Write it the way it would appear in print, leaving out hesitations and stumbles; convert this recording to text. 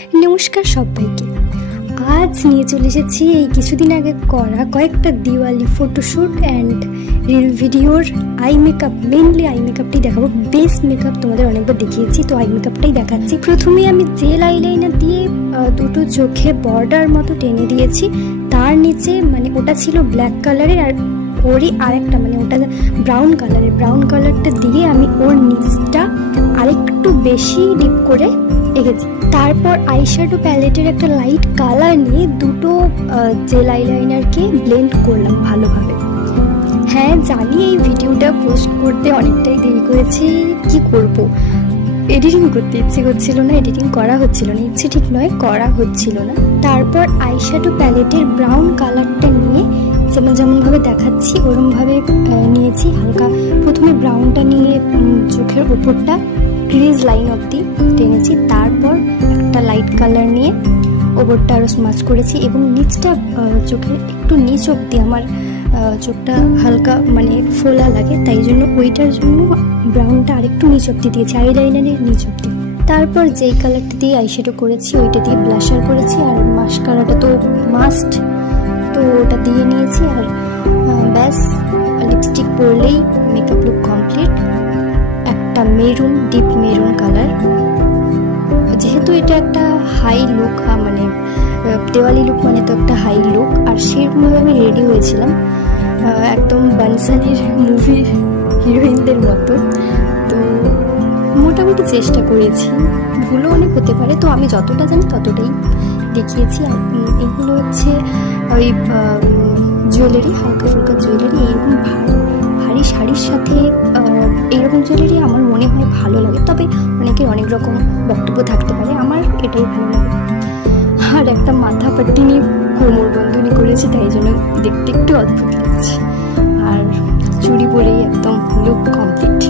নমস্কার সবাইকে। আজ নিয়ে চলে এসেছি এই কিছুদিন আগে করা কয়েকটা দিওয়ালি ফটোশ্যুট অ্যান্ড রিল ভিডিওর আই মেকআপ। মেনলি আই মেকআপটাই দেখাবো। বেস মেকআপ তোমাদের অনেকবার দেখিয়েছি, তো আই মেকআপটাই দেখাচ্ছি। প্রথমে আমি জেল আইলাইনার দিয়ে দুটো চোখে বর্ডার মতো টেনে দিয়েছি। তার নিচে মানে ওটা ছিল ব্ল্যাক কালারের, আর ওরই আরেকটা মানে ওটা ব্রাউন কালারের। ব্রাউন কালারটা দিয়ে আমি ওর নিচটা আরেকটু বেশি ডিপ করে এঁকেছি। তারপর আইশ্যাডো প্যালেটের একটা লাইট কালার নিয়ে দুটো জেল আইলাইনারকে ব্লেন্ড করলাম ভালোভাবে। হ্যাঁ জানি এই ভিডিওটা পোস্ট করতে অনেকটাই দেরি করেছি, কি করব, এডিটিং করতে ইচ্ছে করছিল না, এডিটিং করা হচ্ছিল না, ইচ্ছে ঠিক নয়, করা হচ্ছিল না। তারপর আইশ্যাডো প্যালেটের ব্রাউন কালারটা নিয়ে যেমনভাবে দেখাচ্ছি ওরমভাবে নিয়েছি। হালকা প্রথমে ব্রাউনটা নিয়ে চোখের ওপরটা ক্রিজ লাইন অবধি টেনেছি। তারপর একটা লাইট কালার নিয়ে ওপরটা আরও স্মাচ করেছি এবং নিচটা চোখের একটু নিচ অবধি আমার চোখটা হালকা মানে ফোলা লাগে, তাই জন্য ওইটার জন্য ব্রাউনটা আরেকটু নিচ অবধি দিয়েছি, আইলাইনারের নিচ অবধি। তারপর যেই কালারটা দিয়ে আইশ্যাডো করেছি ওইটা দিয়ে ব্লাশার করেছি, আর মাস্কারাটা তো মাস্ট, তো ওটা দিয়ে নিয়েছি। আর ব্যাস লিপস্টিক পরলেই মেকআপ লুক কমপ্লিট। একটা মেরুন, ডিপ মেরুন কালার, যেহেতু এটা একটা হাই লুক, মানে দেওয়ালি লুক মানে তো একটা হাই লুক, আর সেরকমভাবে আমি রেডি হয়েছিলাম একদম বানসালির মুভির হিরোইনদের মতো। তো মোটামুটি চেষ্টা করেছি, ভুলও অনেক হতে পারে, তো আমি যতটা জানি ততটাই দেখিয়েছি। আর এগুলো হচ্ছে ওই জুয়েলারি, হালকা ফুলকা জুয়েলারি। এইরকম ভারী শাড়ির সাথে এইরকম জুয়েলারি আমার মনে হয় ভালো লাগে, তবে অনেকের অনেক রকম বক্তব্য থাকতে পারে, আমার এটাই ভালো লাগে। আর একটা মাথা পাট্টি নিয়ে কোমর বন্ধনী করেছি, তাই জন্য দেখতে একটু অদ্ভুত লাগছে। আর চুড়ি পরেই একদম লুক কমপ্লিট।